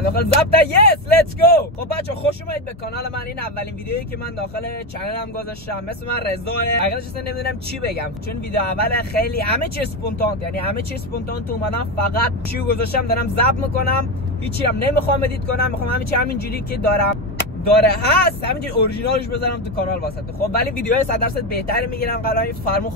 داخل ضبط یس لیتس گو. خب بچه خوش اومدید به کانال من. این اولین ویدیویی که من داخل چنلم گذاشتم. مثل من رضا حقیقتش اصلا نمیدونم چی بگم، چون ویدیو اول خیلی همه چی اسپونتان، یعنی همه چی اسپونتان تو اومدم، فقط چی گذاشتم دارم ضبط میکنم، هیچی هم نمیخوام ادیت کنم، میخوام همه چی همینجوری که داره هست همینجوری اورجینالش بذارم تو کانال واسط. خب ولی ویدیوهای 100% بهتری میگیرم. قراره فرمو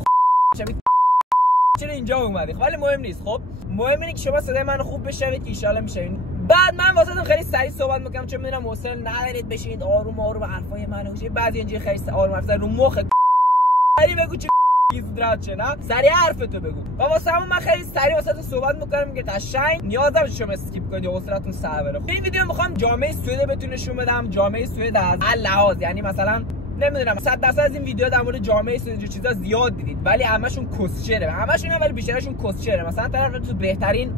چرا اینجا اومدی؟ خب ولی مهم نیست. خب مهم اینه که شما صدای منو خوب بشنوید که ان شاء الله میشنوید. بعد من واسهتون خیلی سریع صحبت میکنم چون میدونم حوصله ندارید بشینید آروم آروم حرفای منو گوش. بعضی اینجوری خیلی آروم حرف رو مخ سریع بگو چه گیزدرات چه نه، سریع حرفتو بگو. و واسه همون من خیلی سریع واسهتون صحبت میکنم که قشنگ نیاز نداره شما اسکیپ کنید، حوصله‌تون سر بره. این ویدیو میخوام جامعه سوئد بهتون نشون بدم. جامعه سوئد از هر لحاظ، یعنی مثلا نمیدونم 100% از این ویدیو در مورد جامعه سوئد اینجور چیزا زیاد دیدید ولی همشون کسچره، همشون ولی بیشترشون کسچره. مثلا طرف تو بهترین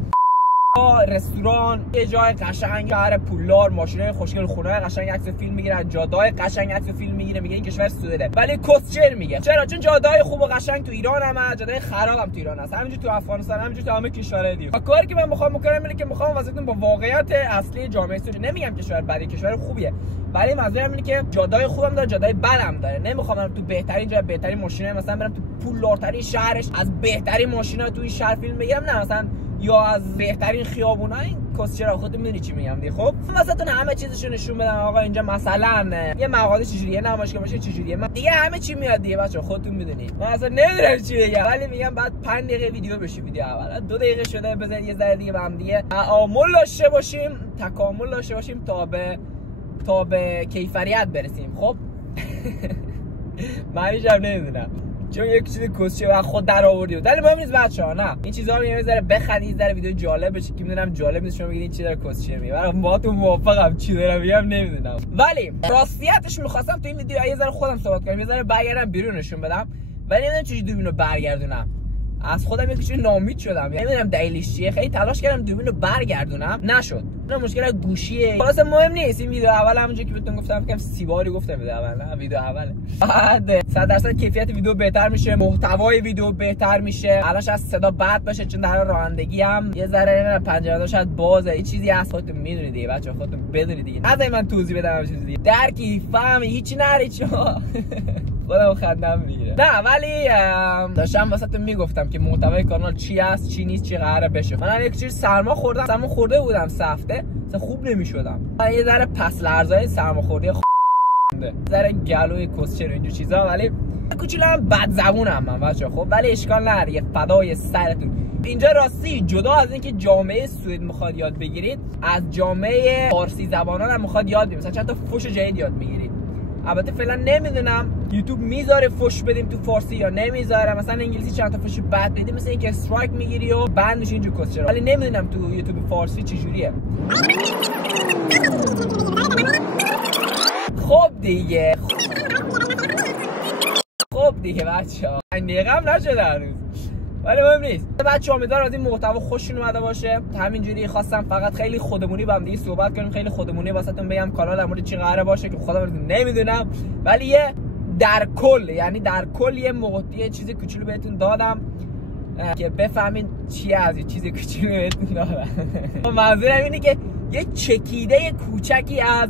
رستوران، یه جای قشنگ، شهر پولدار، ماشینای خوشگل، خونه‌های قشنگ عکس فیلم میگیره، جاده‌های قشنگ عکس فیلم میگیره، میگه این کشور سوئده، ولی کسچر میگه. چرا؟ چون جاده‌های خوب و قشنگ تو ایران هم هست، جاده‌های خراب هم تو ایران هست، همینجوری تو افغانستان، همینجوری تو همه کشورهای دیگه. کاری که من میخوام بکنم اینه که میخوام واسهتون با واقعیت اصلی جامعه سوئد، نمیگم کشور بدی، کشور خوبیه، ولی منظورم اینه که جاده‌های خوبم داره، جاده‌های بدم داره. نمیخوام تو بهترین جای بهترین ماشینا مثلا برم تو پولدارترین شهرش از بهترین ماشینا تو این شهر فیلم بگیرم، نه مثلا یا از بهترین خیابونا. این کسچرا خودت میدونی چی میگم دیگه. خب مثلا همه چیزشو نشون بدم. آقا اینجا مثلا یه مغازه چجوریه، نمایشگاه باشه چجوریه، دیگه همه چی میاد دیگه بچا، خودتون میدونید. من اصلا نمیدونم چی بگم ولی میگم بعد 5 دقیقه ویدیو بشه. ویدیو اول 2 دقیقه شده، بذارید یه ذره دیگه با هم دیگه تعامل داشته باشیم، تکامل داشته باشیم تا به کیفریت برسیم. خب معنیش هم نمیدونم چون یک چیز کسچه و خود در آوردی بود، ولی مهم نیست بچه‌ها. نه این چیزا رو یه ذره بخرید، ذره ویدیو جالب بشه که میدونم جالب نیست شما بگید این چی داره کسچه میگه. من باهاتون موافقم، چی دارم میگم نمیدونم، ولی راستیتش می‌خواستم تو این ویدیو یه ذره خودم صحبت کنم، یه ذره برگردم بیرون نشون بدم، ولی نمیدونم چجوری دوربینو برگردونم. از خودم یه چیزی ناامید شدم، نمیدونم دلیلش چیه. خیلی تلاش کردم دوربینو برگردونم، نشد. نه مشکل گوشیه، خلاص مهم نیست. این ویدیو اول همونجوری که بهتون گفتم، فکر کنم 30 باری گفتم ویدیو اول، نه ویدیو اوله. بعد 100% کیفیت ویدیو بهتر میشه، محتوای ویدیو بهتر میشه. علاش از صدا بد باشه چون در رانندگی هم یه ذره پنجره شاید بازه، این چیزی هست خودتون میدونید دیگه بچه‌ها، خودتون بدونید دیگه. نذارید من توضیح بدم هر چیزی دیگه. درکی فهم هیچی نری شما. خودم خندم میگیره. نه ولی داشتم واسهتون میگفتم که محتوای کانال چی است، چی نیست، چی قراره بشه. من یک چیز سرما خورده بودم سفته، اصلا خوب نمیشدم. من یه ذره پس لرزای سرماخوردی ذره گلوی کسچر اینجور چیزا، ولی کوچولم بد زبونم من بچه‌ها. خب ولی اشکال نداره، یه فدای سرتون. اینجا راستی جدا از اینکه جامعه سوئد میخواد یاد بگیرید، از جامعه فارسی زبانان هم میخواد یاد بگیرید، مثلا چند تا فوش جدید یاد میگیرید. البته فعلا نمیدونم یوتیوب میذاره فوش بدیم تو فارسی یا نمیذاره، مثلا انگلیسی چند تا فوش بد بدیم مثلا اینکه استرایک میگیری و بند میشه اینجور کسچرا، ولی نمیدونم تو یوتیوب فارسی چجوریه. خب دیگه بچه‌ها 5 دقیقه هم نشده هنوز، ولی مهم نیست. بچه‌ها امیدوارم از این محتوا خوشتون اومده باشه. همینجوری خواستم فقط خیلی خودمونی با هم دیگه صحبت کنیم، خیلی خودمونی واسهتون بگم کانال در مورد چی قراره باشه که خودم نمیدونم، ولی یه در کل یه چیز کوچولو بهتون دادم که بفهمین چی از یه چیز کوچولو بهتون دادم. منظورم اینه که یه چکیده کوچکی از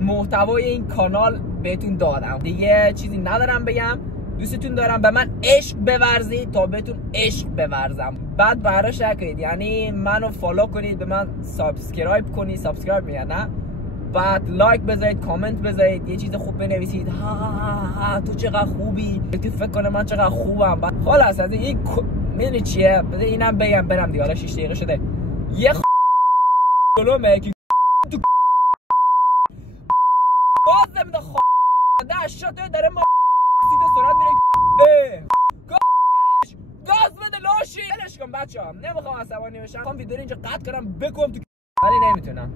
محتوای این کانال بهتون دادم دیگه. چیزی ندارم بگم. دوستتون دارم، به من عشق بورزید تا بهتون عشق بورزم. بعد براش نکنید، یعنی منو فالو کنید، به من سابسکرایب کنید، سابسکرایب میگن نه، بعد لایک بذارید، کامنت بذارید، یه چیز خوب بنویسید، ها تو چقدر خوبی، تو فکر کنه من چقدر خوبم. بعد خلاص از این میدونی چیه، بذار اینم بگم برم دیگه، حالا 6 دقیقه شده. یه کلومه که تو باز نمیده ده شاته داره ما سیده سرعت میره گاز بده لاشی. بلش کن بچه‌ها، نمیخوام عصبانی بشم، میخوام ویدیو اینجا قطع کنم بکنم تو، ولی نمیتونم.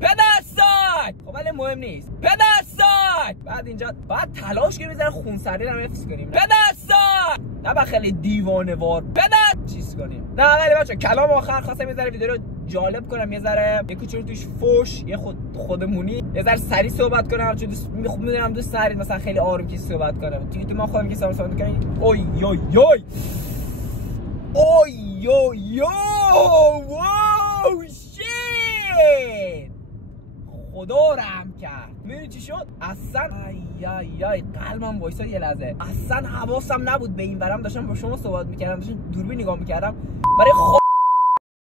پدستای خب ولی مهم نیست. پدستای بعد اینجا بعد تلاش کنیم میذاره خونسردی رو حفظ کنیم. پدستای نه با خیلی دیوانه وار پدست چیز کنیم. نه ولی بچه‌ها کلام آخر خواستم یه ذره ویدیو رو جالب کنم، یه ذره یه کوچولو توش فوش، یه خودمونی، یه ذره سریع صحبت کنم چون میدونم دوست دارید مثلا خیلی آروم کی صحبت کنم. تو ما خودم که صحبت کنم اوی یوی یوی اوی یو یو واو شیت خدا رحم کرد. میدونی چی شد؟ اصلا ای قلبم وایساد یه لحظه. اصلا حواسم نبود به این برم، داشتم با شما صحبت میکردم، داشتم دوربین نگاه میکردم، برای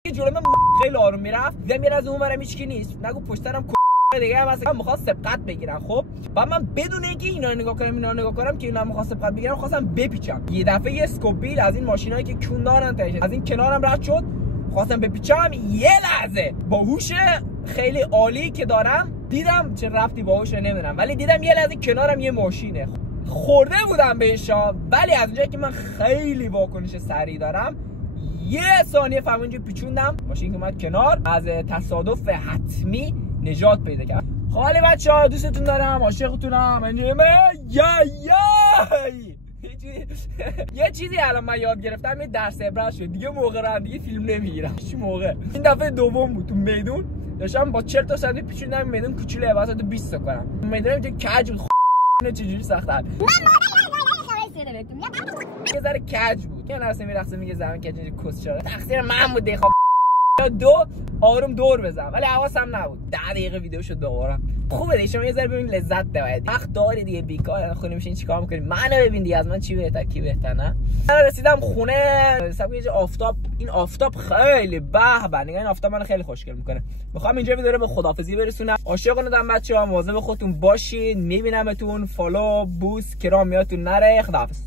یه جلوی من خیلی آروم میرفت، دیدم یه از اون برم هیچکی نیست، نگو پشترم دیگه هم اصلا میخواست سبقت بگیرن. خب بعد من بدون اینکه اینا نگاه کنم که اینا میخواست سبقت بگیرن، خواستم بپیچم. یه دفعه یه اسکوپیل از این ماشینایی که کون دارن از این کنارم رد شد، خواستم بپیچم. یه لحظه با هوش خیلی عالی که دارم دیدم، چه رفتی با هوش نمیدونم، ولی دیدم یه لحظه کنارم یه ماشینه، خورده بودم بهش، ولی از اونجایی که من خیلی واکنش سریع دارم، یه ثانیه فهمیدم پیچوندم، ماشین اومد کنار، از تصادف حتمی نجات پیدا کرد. خب ولی بچه‌ها دوستتون دارم، عاشقتونم. یه چیزی الان من یاد گرفتم، یه درس عبرت شد دیگه. موقع رانندگی فیلم نمیگیرم. چی موقع؟ این دفعه دوم بود تو میدون، داشتم با 40 تا صدی پیچوندم میدون کوچولو وسط 20 تا کنم. میدونم که کج بود. چجوری سخته؟ من یه ذره کج بود. یه نرسه میرخصه میگه زمین کج اینجوری کس شده. تقصیر من بود دیگه. دو آروم دور بزن، ولی حواسم نبود. 10 دقیقه ویدیو شد دوباره. خوبه دیگه، شما یه ذره ببین لذت ببرید. وقت داری دیگه، بیکار خونه میشین چیکار میکنید؟ منو ببین دیگه، از من چی بهتر کی بهتر؟ نه من رسیدم خونه، حساب یه آفتاب، این آفتاب خیلی به نگاه، این آفتاب منو خیلی خوشگل میکنه. میخوام اینجا ویدیو رو به خدافظی برسونم. عاشقانم بچه‌ها، مواظب خودتون باشین. میبینمتون. فالو بوس کرام یادتون نره. خداحافظ.